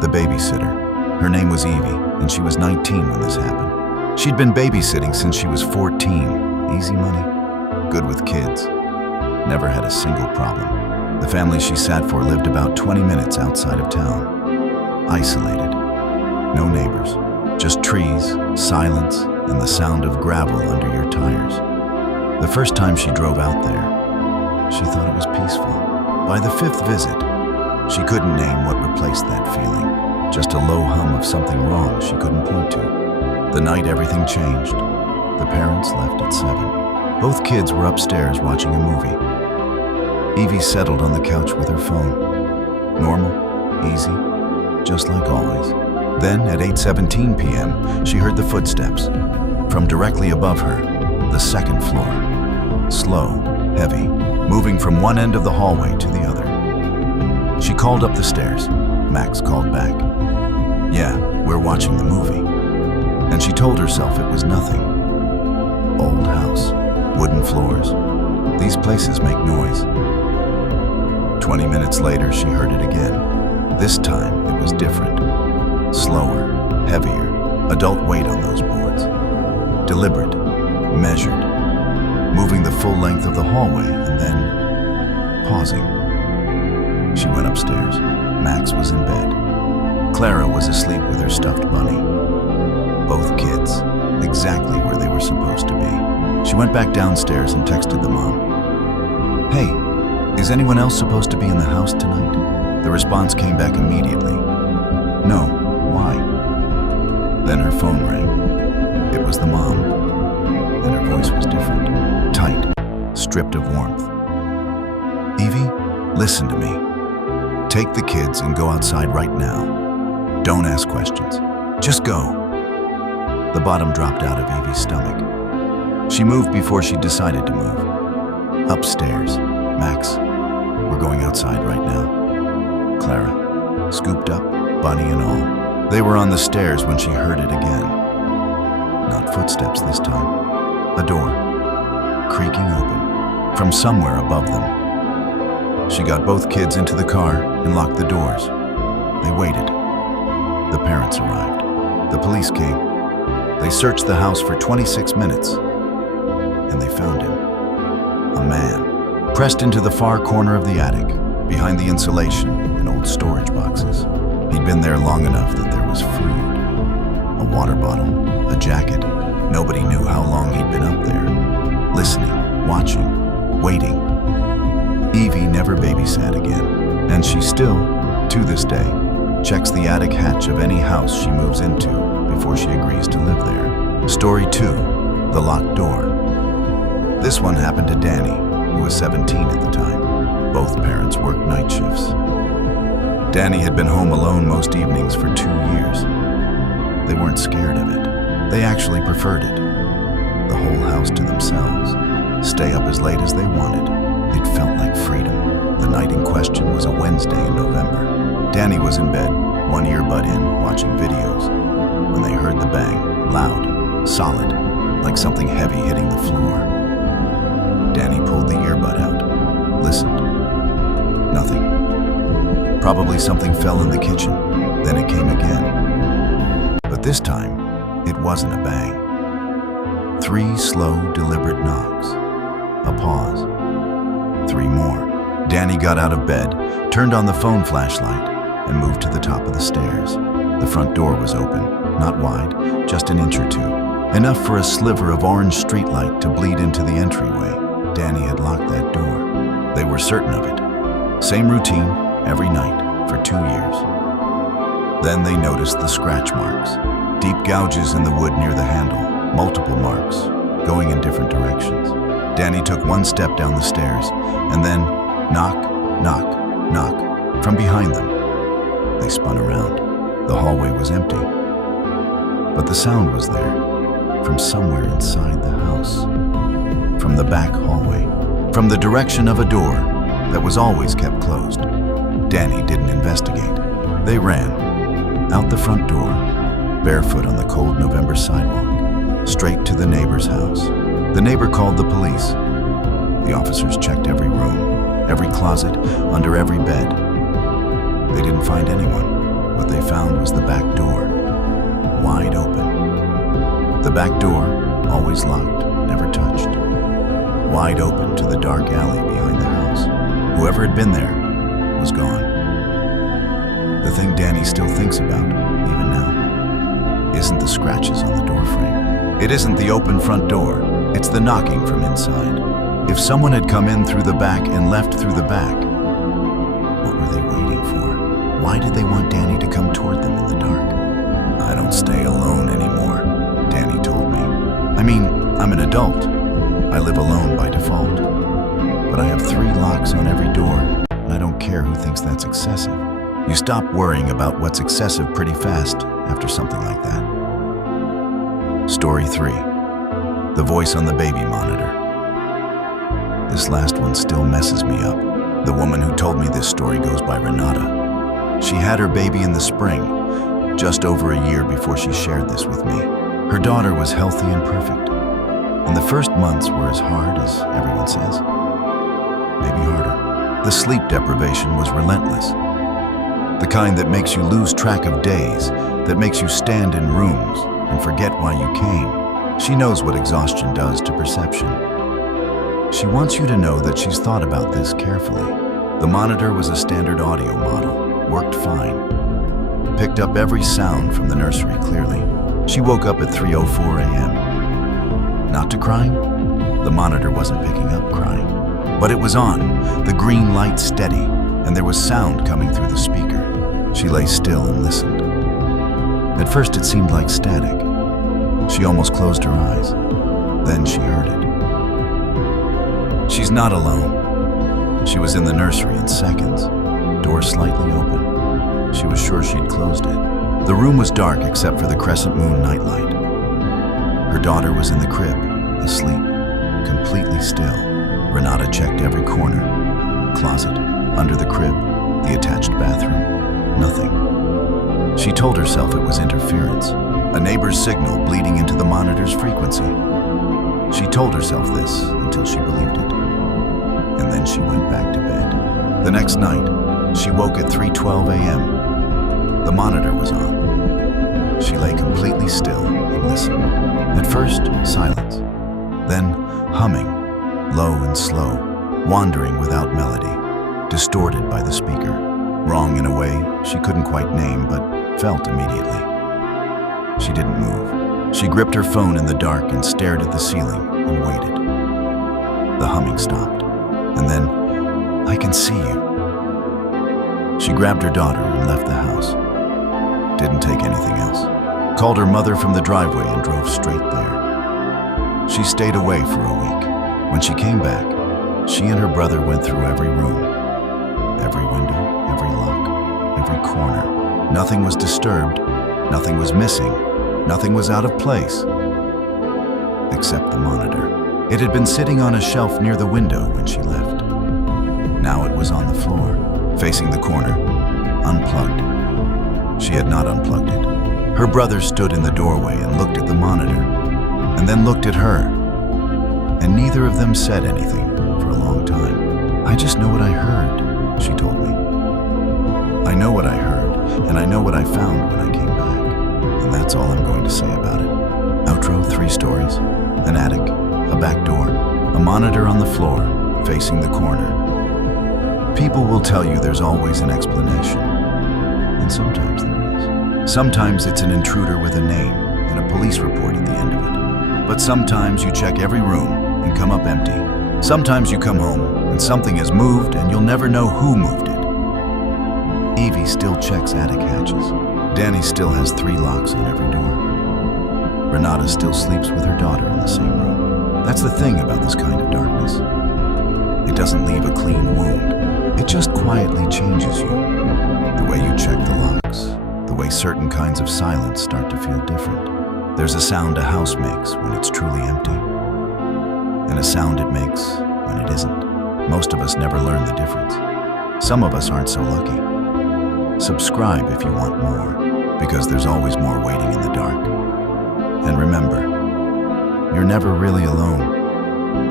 The babysitter. Her name was Evie, and she was 19 when this happened. She'd been babysitting since she was 14. Easy money. Good with kids. Never had a single problem. The family she sat for lived about 20 minutes outside of town. Isolated. No neighbors. Just trees, silence, and the sound of gravel under your tires. The first time she drove out there, she thought it was peaceful. By the fifth visit, she couldn't name what replaced that feeling. Just a low hum of something wrong she couldn't point to. The night everything changed. The parents left at 7. Both kids were upstairs watching a movie. Evie settled on the couch with her phone. Normal, easy, just like always. Then, at 8:17 p.m., she heard the footsteps. From directly above her, the second floor. Slow, heavy, moving from one end of the hallway to the other. She called up the stairs. Max called back. "Yeah, we're watching the movie." And she told herself it was nothing. Old house, wooden floors. These places make noise. 20 minutes later, she heard it again. This time, it was different. Slower, heavier, adult weight on those boards. Deliberate, measured, moving the full length of the hallway and then pausing. She went upstairs. Max was in bed. Clara was asleep with her stuffed bunny. Both kids, exactly where they were supposed to be. She went back downstairs and texted the mom. "Hey, is anyone else supposed to be in the house tonight?" The response came back immediately. "No, why?" Then her phone rang. It was the mom, and her voice was different, tight, stripped of warmth. "Evie, listen to me. Take the kids and go outside right now. Don't ask questions. Just go." The bottom dropped out of Evie's stomach. She moved before she decided to move. Upstairs. "Max, we're going outside right now." Clara, scooped up, bunny and all. They were on the stairs when she heard it again. Not footsteps this time. A door, creaking open, from somewhere above them. She got both kids into the car and locked the doors. They waited. The parents arrived. The police came. They searched the house for 26 minutes, and they found him. A man, pressed into the far corner of the attic, behind the insulation and old storage boxes. He'd been there long enough that there was food. A water bottle, a jacket. Nobody knew how long he'd been up there. Listening, watching, waiting. Evie never babysat again, and she still, to this day, checks the attic hatch of any house she moves into before she agrees to live there. Story 2, the locked door. This one happened to Danny, who was 17 at the time. Both parents worked night shifts. Danny had been home alone most evenings for 2 years. They weren't scared of it. They actually preferred it. The whole house to themselves. Stay up as late as they wanted. It felt like freedom. The night in question was a Wednesday in November. Danny was in bed, one earbud in, watching videos, when they heard the bang, loud, solid, like something heavy hitting the floor. Danny pulled the earbud out, listened. Nothing. Probably something fell in the kitchen. Then it came again. But this time, it wasn't a bang. 3 slow, deliberate knocks. A pause. 3 more. Danny got out of bed, turned on the phone flashlight, and moved to the top of the stairs. The front door was open, not wide, just an inch or two. Enough for a sliver of orange streetlight to bleed into the entryway. Danny had locked that door. They were certain of it. Same routine, every night, for 2 years. Then they noticed the scratch marks. Deep gouges in the wood near the handle, multiple marks, going in different directions. Danny took one step down the stairs, and then knock, knock, knock, from behind them. They spun around. The hallway was empty. But the sound was there, from somewhere inside the house. From the back hallway, from the direction of a door that was always kept closed. Danny didn't investigate. They ran, out the front door, barefoot on the cold November sidewalk, straight to the neighbor's house. The neighbor called the police. The officers checked every room, every closet, under every bed. They didn't find anyone. What they found was the back door, wide open. The back door, always locked, never touched. Wide open to the dark alley behind the house. Whoever had been there was gone. The thing Danny still thinks about, even now, isn't the scratches on the doorframe. It isn't the open front door, it's the knocking from inside. If someone had come in through the back and left through the back, what were they waiting for? Why did they want Danny to come toward them in the dark? I don't stay alone anymore, Danny told me. I mean, I'm an adult. I live alone by default. But I have 3 locks on every door, and I don't care who thinks that's excessive. You stop worrying about what's excessive pretty fast after something like that. Story 3. The voice on the baby monitor. This last one still messes me up. The woman who told me this story goes by Renata. She had her baby in the spring, just over a year before she shared this with me. Her daughter was healthy and perfect, and the first months were as hard as everyone says. Maybe harder. The sleep deprivation was relentless. The kind that makes you lose track of days, that makes you stand in rooms and forget why you came. She knows what exhaustion does to perception. She wants you to know that she's thought about this carefully. The monitor was a standard audio model, worked fine, picked up every sound from the nursery clearly. She woke up at 3:04 a.m. Not to crying? The monitor wasn't picking up crying. But it was on, the green light steady, and there was sound coming through the speaker. She lay still and listened. At first it seemed like static. She almost closed her eyes. Then she heard it. She's not alone. She was in the nursery in seconds, door slightly open. She was sure she'd closed it. The room was dark except for the crescent moon nightlight. Her daughter was in the crib, asleep, completely still. Renata checked every corner, closet, under the crib, the attached bathroom. Nothing. She told herself it was interference, a neighbor's signal bleeding into the monitor's frequency. She told herself this until she believed it. And then she went back to bed. The next night, she woke at 3:12 a.m. The monitor was on. She lay completely still and listened. At first, silence. Then, humming, low and slow, wandering without melody, distorted by the speaker. Wrong in a way she couldn't quite name, but felt immediately. She didn't move. She gripped her phone in the dark and stared at the ceiling and waited. The humming stopped. And then, "I can see you." She grabbed her daughter and left the house. Didn't take anything else. Called her mother from the driveway and drove straight there. She stayed away for a week. When she came back, she and her brother went through every room, every window, every lock, every corner. Nothing was disturbed, nothing was missing, nothing was out of place, except the monitor. It had been sitting on a shelf near the window when she left. Now it was on the floor, facing the corner, unplugged. She had not unplugged it. Her brother stood in the doorway and looked at the monitor, and then looked at her. And neither of them said anything for a long time. "I just know what I heard," she told me. "I know what I heard, and I know what I found when I came back. And that's all I'm going to say about it." Outro: 3 stories, an attic, a back door, a monitor on the floor, facing the corner. People will tell you there's always an explanation. And sometimes there is. Sometimes it's an intruder with a name and a police report at the end of it. But sometimes you check every room and come up empty. Sometimes you come home and something has moved and you'll never know who moved it. Evie still checks attic hatches. Danny still has 3 locks on every door. Renata still sleeps with her daughter in the same room. That's the thing about this kind of darkness. It doesn't leave a clean wound. It just quietly changes you. The way you check the locks, the way certain kinds of silence start to feel different. There's a sound a house makes when it's truly empty, and a sound it makes when it isn't. Most of us never learn the difference. Some of us aren't so lucky. Subscribe if you want more, because there's always more waiting in the dark. And remember, you're never really alone.